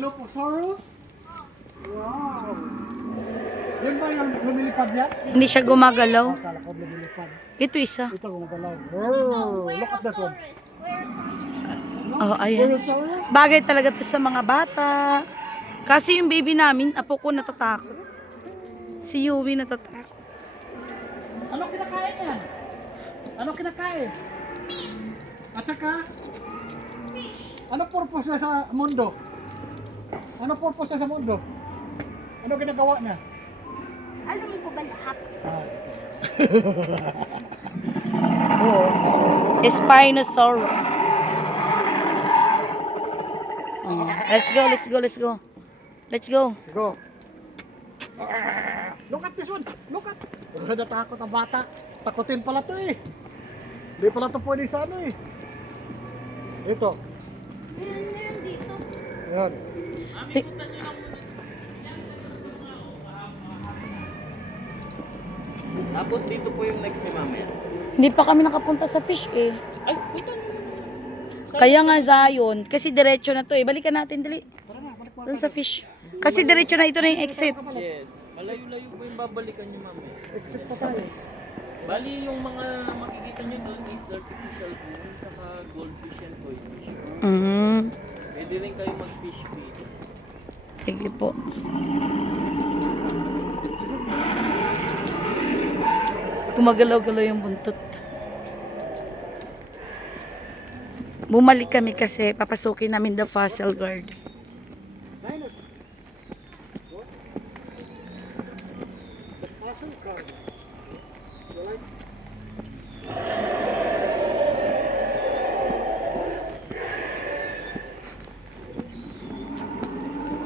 Dilophosaurus? Wow. Yun ba yung lumilipad niya? Hindi siya gumagalaw. Akala ko lumilipad. Ito isa. Ito gumagalaw. Oh, look at that one. Oh, ayan. Dilophosaurus? Bagay talaga to sa mga bata. Kasi yung baby namin, apo ko natatakot. Si Yui natatakot. Ano kinakain yan? Ano kinakain? At saka? Ano purpose niya sa mundo? Ano purpose niya sa mundo? Ano ginagawa niya? Alam mo ba lahat? Oh. Spinosaurus. Oh. Let's go, let's go, let's go. Let's go. Go. Look at this one. Look at. Natakot ang bata. Takutin pala to eh. Hindi pala to pwede sa ano eh. Ito. Meron dito. Ayan. Tapos dito po yung next ni mamaya. Hindi pa kami nakapunta sa fish eh. Ay, punta nyo. Kaya nga Zion, kasi diretso na to eh. Balikan natin, dali. Doon sa fish. Kasi diretso na, ito na yung exit. Yes. Malayo-layo po yung babalikan nyo mamaya. Except pa tayo. Bali yung mga makikita nyo doon is artificial pool, saka goldfish and koi fish. Pwede rin kayo mag-fish feed. Sige po. Gumagalaw-galaw yung buntot. Bumalik kami kasi papasukin namin the fossil garden. Linus. What? The fossil garden. You like?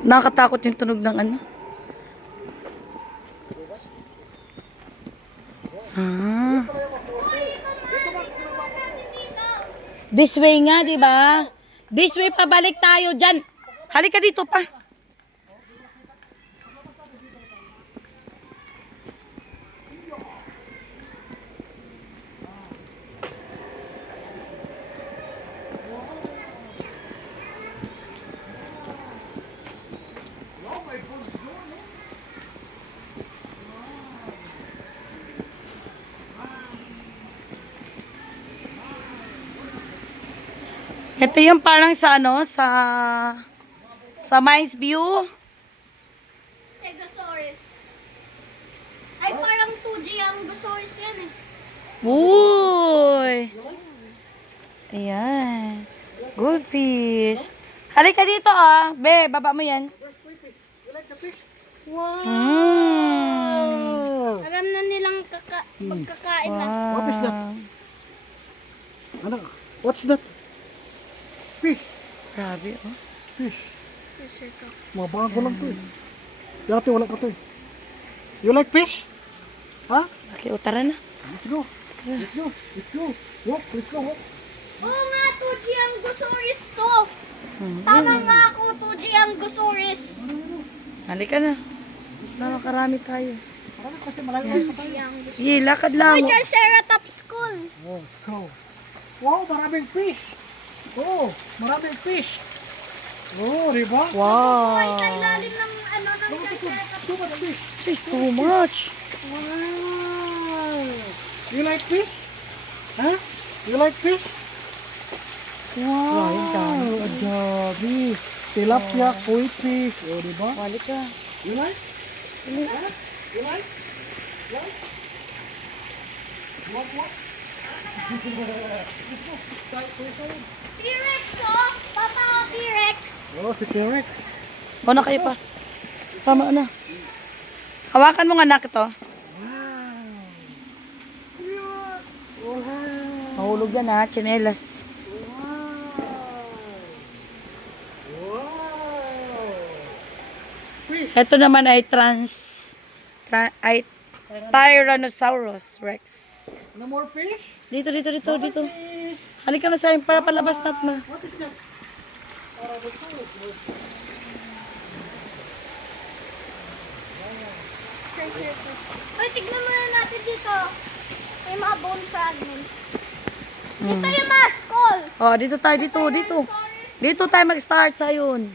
Nakakatakot yung tunog ng ano. Ah. This way nga, di ba? This way, pabalik tayo dyan. Halika dito pa. Ito yung parang sa ano, sa Mines View. Stegosaurus. Ay, parang 2G ang Gosaurus yan eh. Uy! Ayan. Goldfish. Halika dito ah. Be, baba mo yan. Wow. Mm. Alam na nilang pagkakain na. What is that? Ano? What's that? Fish. Grabe oh. Fish. Mga bago lang to eh. Dati wala pa to eh. You like fish? Ha? Okay, utara na. Let's go. Let's go. Let's go. Walk. Let's go. Walk. Oo nga, 2G ang Gosaurus to. Tama nga ako, 2G ang Gosaurus. Halika na. Nakarami tayo. Parang kasi malayo pa tayo. 2G ang Gosaurus. Sige, lakad lang. Triceratops skull. Oh, go. Wow, maraming fish. Oh, maraming fish. Oh, di ba? Ay, Wow. sa ilalim ng ano ng Triceratops. Too much fish. This is too much. Wow. You like fish? Huh? You like fish? Wow. Ang dami. Tilapia, koi fish. Oh, di ba? Halika. You like? Huh? You like? Like? What? T-Rex, oh! Papa, T-Rex! Oh, si T-Rex. O na kayo pa. Tama na. Hawakan mo nga anak ito. Mahulog yan ha, tsinelas. Fish. Ito naman ay Tyrannosaurus Rex. No more fish? Dito. Fish. Halika na sa akin para palabas natin. What is that? Triceratops. Ay, tignan muna natin dito. May mga bone fragments. Dito yung mga skull. Oh, dito tayo, dito. Dito tayo mag-start sa yun.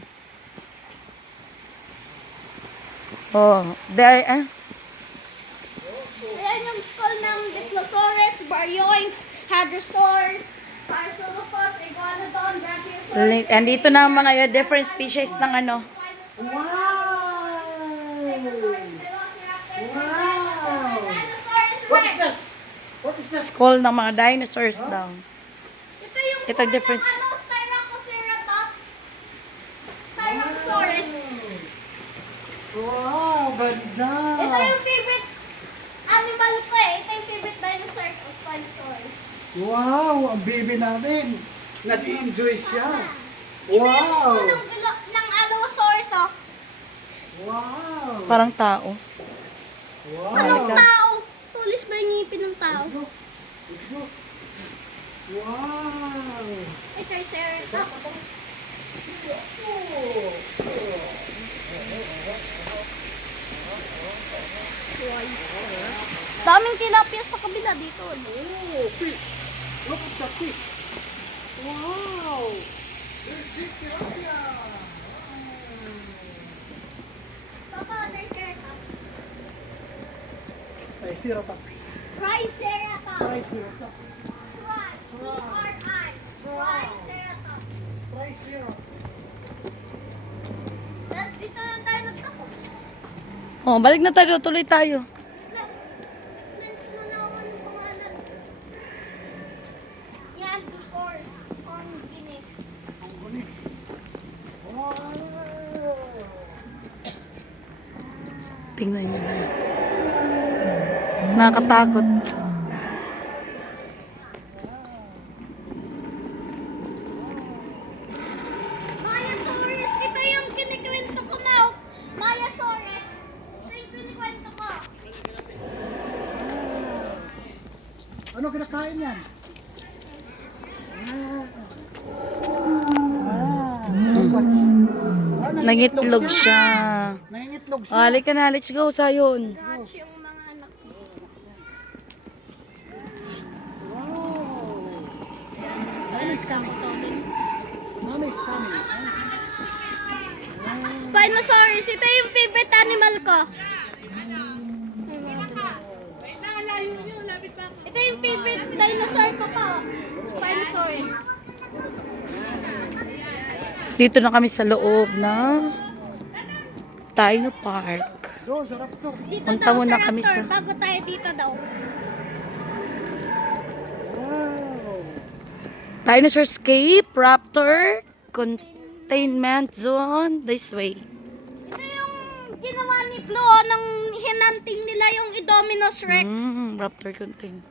Oh, Ayan yung skull ng Diplosaurus, Baryonyx, Hadrosaurus, Parasaurolophus, Iguanodon, Brachiosaurus. andito na ang mga different species ng ano. Wow! Dinosaurus What is Rex. this? What is this? Skull ng mga dinosaurs daw. Ito yung Ito core ng difference. Styracoceratops. Styracosaurus. Wow, ganda! Ito yung favorite animal ko eh. Ito yung favorite dinosaur ko, Spinosaurus. Wow, ang baby namin. Nag-enjoy siya. Ito yung skull Wow! ng Allosaurus oh. Wow! Parang tao. Wow! Anong tao? Tulis ba yung ngipin ng tao? Let's go. Wow! Ito yung Ceratops. Daming tilapia sa kabila dito. Oh, fish! Look at the fish! Wow! There's big tilapia! Papa, there's Ceratops. Ay, sirata. Triceratops. Try sirata. T-R-I. Triceratops. Try sirata. Tapos dito na tayo nagtapos. Oh, balik na tayo, tuloy tayo. Nanawan ng pangalan. Yan, Dusaurus. Ornginis. Ang kulit. Wow! Tingnan nyo na. Nakakatakot. Mayasaurus. Ito yung kinikwento ko, Mau. Mayasaurus. Ito yung kinikwento ko. Ano kinakain yan? Nangitlog siya. Nangitlog siya. Halika na, let's go, Sayon. Watch yung mga anak ko. Wow! Mom is coming. Mom is coming. Spinosaurus. Ito yung favorite animal ko. Ito yung favorite dinosaur ko pa. Spinosaurus. Dito na kami sa loob na Dino Park. Go sa raptor. Dito Punta daw muna sa kami Raptor. sa- Bago tayo dito daw. Wow! Dinosaur-scape, Raptor, Containment Zone, this way. Ito yung ginawa ni Flo nang hinanting nila yung Indominus Rex. Raptor contain.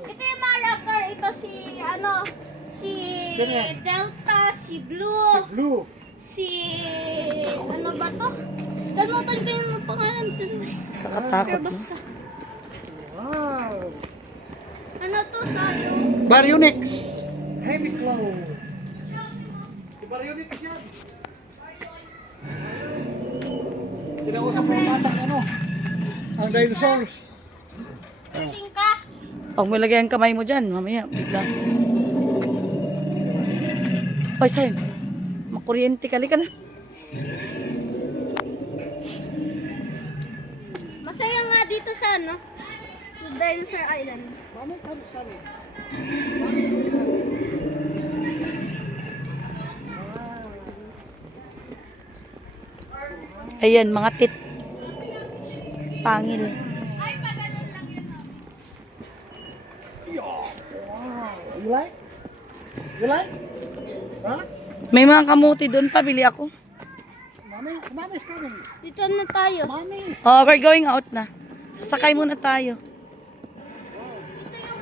Ito yung mga raptor. Ito si, si Ganyan. Delta, si Blue, Blue. si, ano ba to? Dalimutan ko yung pangalan dun. Pero Kakatakot. basta. Wow! Ano to sa Baryonyx. Hemiclaw. Si Baryonyx yan. Kinausap mo ang anak ang dinosaurs. Fishing ka? Huwag mo ilagay ang kamay mo dyan, mamaya, biglang. Oy, Sayon, makuryente ka, lika na. Masaya nga dito sa Dinosaur Island. Mami, comes coming. Ayan, mga pangil. Ay, pagano'n lang yun. You like? You like? Huh? May mga kamuti doon pa, bili ako. Mommy's coming. Dito na tayo. Mommy's. Oh, we're going out na. Sasakay muna tayo. Dito yung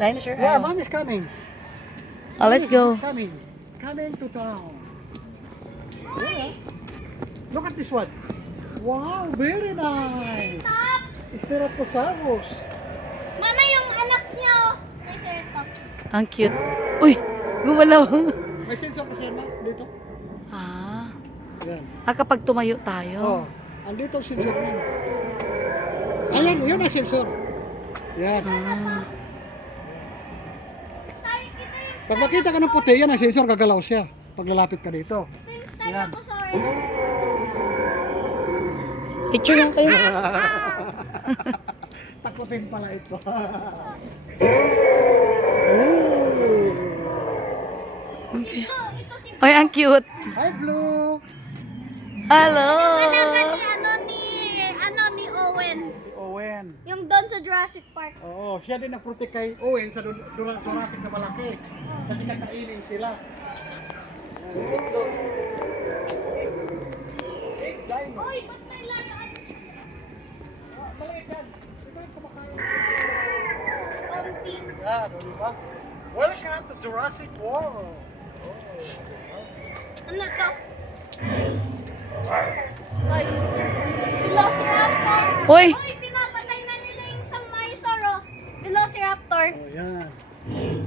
Dinosaur Yeah, Isle. mommy's coming. Oh, let's go. Coming. Coming to town. Yeah. Look at this one. Wow, very nice. Tops! Stegosaurus. Mama, yung anak niyo. Triceratops. Ang cute. Uy, gumalaw. May sensor kasi yan, ma, dito. Ah, Yan. kapag tumayo tayo. Oh, andito ang sensor niya. Ayan, yun ang sensor. Yan. Tayo kita yung Pag makita ka ng puti, yan ang sensor, gagalaw siya. Pag lalapit ka dito. Ito yung Dilophosaurus. Picture lang kayo. Takutin pala ito. Ito si Ay, ang cute. Hi, Blue! Hello. alaga ni Owen. Si Owen. Yung doon sa Jurassic Park. Oo, siya din nag-protect kay Owen sa Jurassic na malaki. Kasi kakainin sila. Dino. Uy, ba't may lagaan? Maliit yan. Ito yung kumakain. Konti. Yan, o diba? Welcome to Jurassic World. Ano to? Uy. Velociraptor. Uy. Uy, pinapatay na nila yung isang Mysore, oh. Velociraptor. Oh, yan.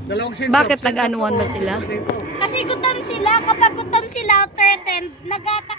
Dalawang sentro. Bakit nag-anuan ba sila? Kasi gutom sila. Kapag gutom sila, threatened, nag-attack